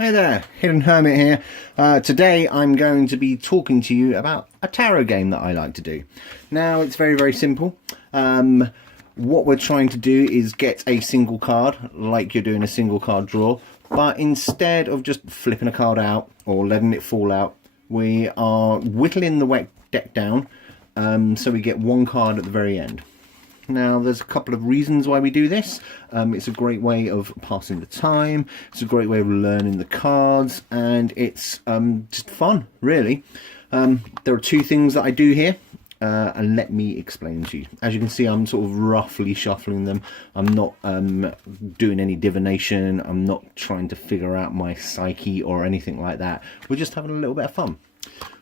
Hey there, Hidden Hermit here. Today I'm going to be talking to you about a tarot game that I like to do. Now it's very simple. What we're trying to do is get a single card, like you're doing a single card draw, but instead of just flipping a card out or letting it fall out, we are whittling the deck down so we get one card at the very end. Now, there's a couple of reasons why we do this. It's a great way of passing the time, it's a great way of learning the cards, and it's just fun, really. There are two things that I do here, and let me explain to you. As you can see, I'm sort of roughly shuffling them. I'm not doing any divination, I'm not trying to figure out my psyche or anything like that. We're just having a little bit of fun.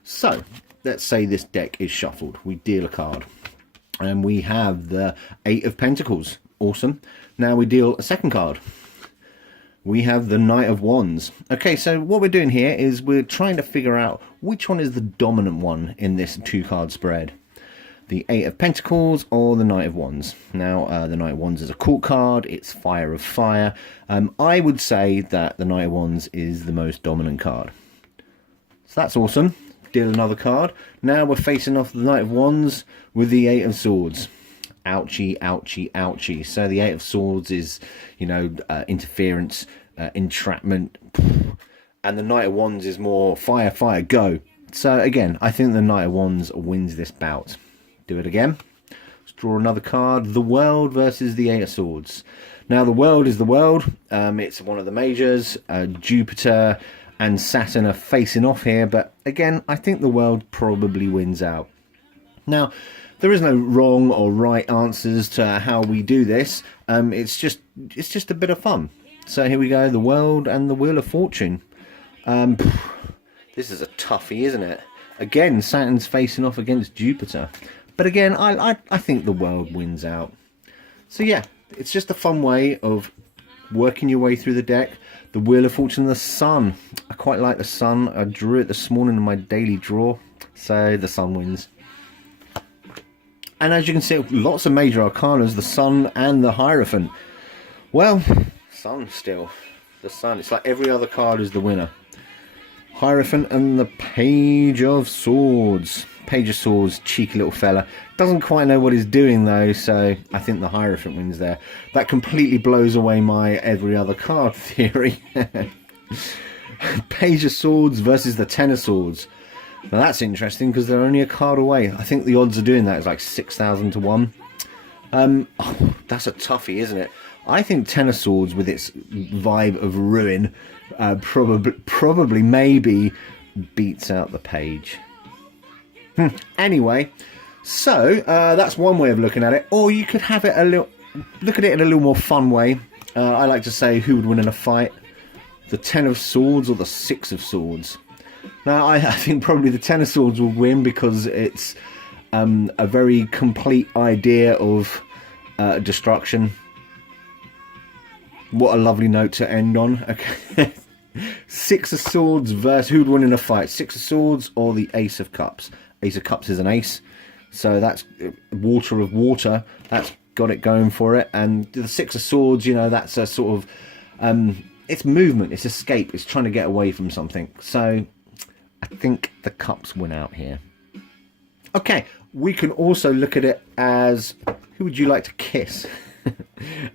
So, let's say this deck is shuffled. We deal a card. And we have the Eight of Pentacles. Awesome. Now we deal a second card. We have the Knight of Wands. Okay, so what we're doing here is we're trying to figure out which one is the dominant one in this two-card spread. The Eight of Pentacles or the Knight of Wands. Now, the Knight of Wands is a court card. It's Fire of Fire. I would say that the Knight of Wands is the most dominant card. So that's awesome. Deal another card. Now we're facing off the Knight of Wands with the Eight of Swords. Ouchie, ouchie, ouchie. So the Eight of Swords is, you know, interference, entrapment. And the Knight of Wands is more fire, fire, go. So again, I think the Knight of Wands wins this bout. Do it again. Let's draw another card. The World versus the Eight of Swords. Now the World is the World. It's one of the majors. Jupiter and Saturn are facing off here, but again, I think the World probably wins out. Now, there is no wrong or right answers to how we do this. It's just a bit of fun. So here we go, the World and the Wheel of Fortune. This is a toughie, isn't it? Again, Saturn's facing off against Jupiter. But again, I think the World wins out. So yeah, it's just a fun way of working your way through the deck. The Wheel of Fortune, the Sun. I quite like the Sun. I drew it this morning in my daily draw. So the Sun wins. And as you can see, lots of major arcanas, the Sun and the Hierophant. Well, Sun still. The Sun. It's like every other card is the winner. Hierophant and the Page of Swords. Page of Swords, cheeky little fella. Doesn't quite know what he's doing though, so I think the Hierophant wins there. That completely blows away my every other card theory. Page of Swords versus the Ten of Swords. Now that's interesting because they're only a card away. I think the odds of doing that is like 6,000 to 1. Oh, that's a toughie, isn't it? I think Ten of Swords with its vibe of ruin probably maybe beats out the Page. Anyway, so that's one way of looking at it, or you could have it look at it in a little more fun way. I like to say, who would win in a fight, the Ten of Swords or the Six of Swords? Now I think probably the Ten of Swords will win because it's a very complete idea of destruction. What a lovely note to end on. Okay. Six of Swords versus who would win in a fight, Six of Swords or the Ace of Cups? Ace of Cups is an ace, so that's water of water. That's got it going for it. And the Six of Swords, you know, that's a sort of it's movement, it's escape, it's trying to get away from something. So I think the Cups win out here. Okay, we can also look at it as who would you like to kiss?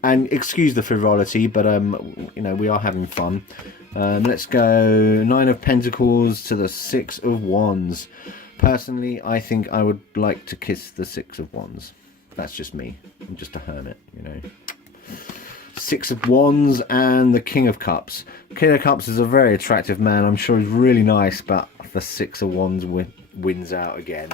And excuse the frivolity, but you know, we are having fun. Let's go Nine of Pentacles to the Six of Wands. Personally, I think I would like to kiss the Six of Wands. That's just me. I'm just a hermit, you know. Six of Wands and the King of Cups. King of Cups is a very attractive man. I'm sure he's really nice, but the Six of Wands wins out again.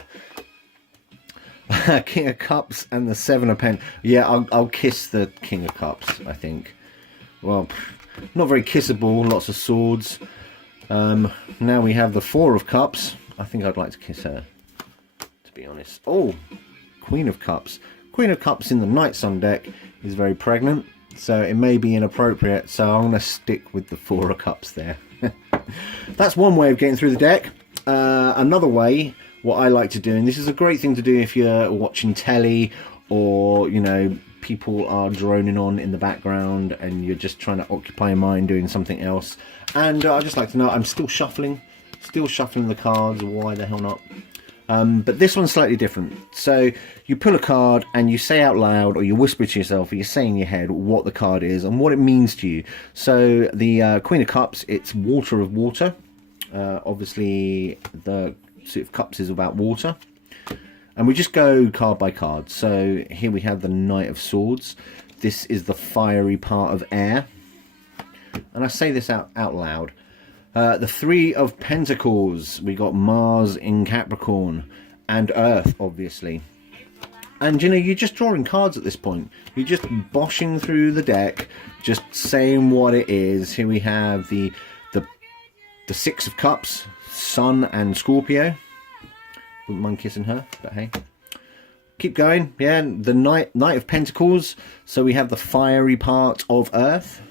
King of Cups and the Seven of Pentacles. Yeah, I'll kiss the King of Cups, I think. Well, not very kissable, lots of swords. Now we have the Four of Cups. I think I'd like to kiss her, to be honest. Oh, Queen of Cups. Queen of Cups in the Night Sun deck is very pregnant, so it may be inappropriate, so I'm going to stick with the Four of Cups there. That's one way of getting through the deck. Another way, what I like to do, and this is a great thing to do if you're watching telly or, you know, people are droning on in the background and you're just trying to occupy your mind doing something else. And I'd just like to know, I'm still shuffling the cards. Why the hell not? But this one's slightly different. So you pull a card and you say out loud, or you whisper to yourself, or you say in your head what the card is and what it means to you. So the Queen of Cups, it's Water of Water. Obviously the Suit of Cups is about water. And we just go card by card. So here we have the Knight of Swords. This is the fiery part of air. And I say this out loud. The Three of Pentacles, we got Mars in Capricorn, and Earth, obviously. And, you know, you're just drawing cards at this point. You're just boshing through the deck, just saying what it is. Here we have the Six of Cups, Sun and Scorpio. Wouldn't mind kissing her, but hey. Keep going, yeah, the Knight of Pentacles. So we have the fiery part of Earth.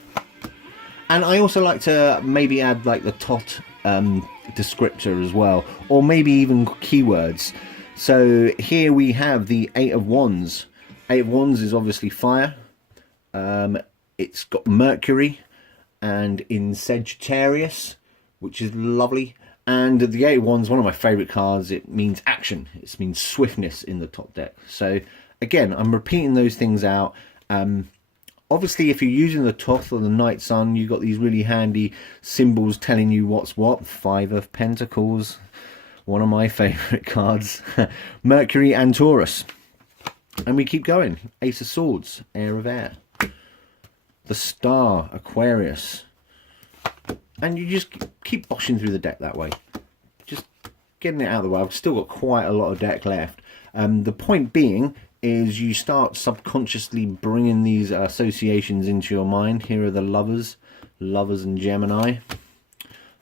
And I also like to maybe add like the tot descriptor as well, or maybe even keywords. So here we have the Eight of Wands. Eight of Wands is obviously fire. It's got Mercury and in Sagittarius, which is lovely. And the Eight of Wands, one of my favourite cards. It means action. It means swiftness in the top deck. So again, I'm repeating those things out. Obviously, if you're using the Thoth or the Night Sun, you've got these really handy symbols telling you what's what. Five of Pentacles, one of my favourite cards. Mercury and Taurus. And we keep going. Ace of Swords, Heir of Air. The Star, Aquarius. And you just keep boshing through the deck that way. Just getting it out of the way. I've still got quite a lot of deck left. The point being is you start subconsciously bringing these associations into your mind. Here are the Lovers and Gemini.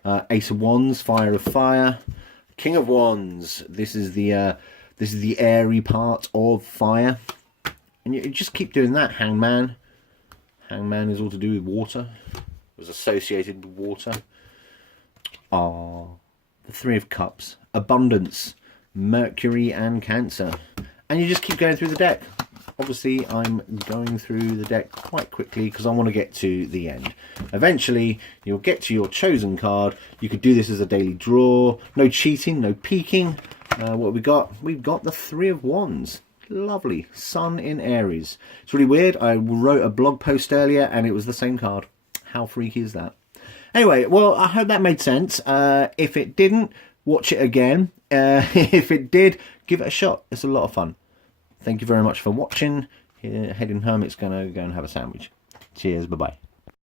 Ace of Wands, Fire of Fire. King of Wands. This is the airy part of fire, and you just keep doing that. Hangman. Hangman is all to do with water. It was associated with water. The Three of Cups. Abundance. Mercury and Cancer. And you just keep going through the deck. Obviously, I'm going through the deck quite quickly because I want to get to the end. Eventually, you'll get to your chosen card. You could do this as a daily draw. No cheating, no peeking. What have we got? We've got the Three of Wands. Lovely. Sun in Aries. It's really weird. I wrote a blog post earlier and it was the same card. How freaky is that? Anyway, well, I hope that made sense. If it didn't, watch it again. If it did, give it a shot. It's a lot of fun. Thank you very much for watching. Here, Heading Hermit's going to go and have a sandwich. Cheers. Bye-bye.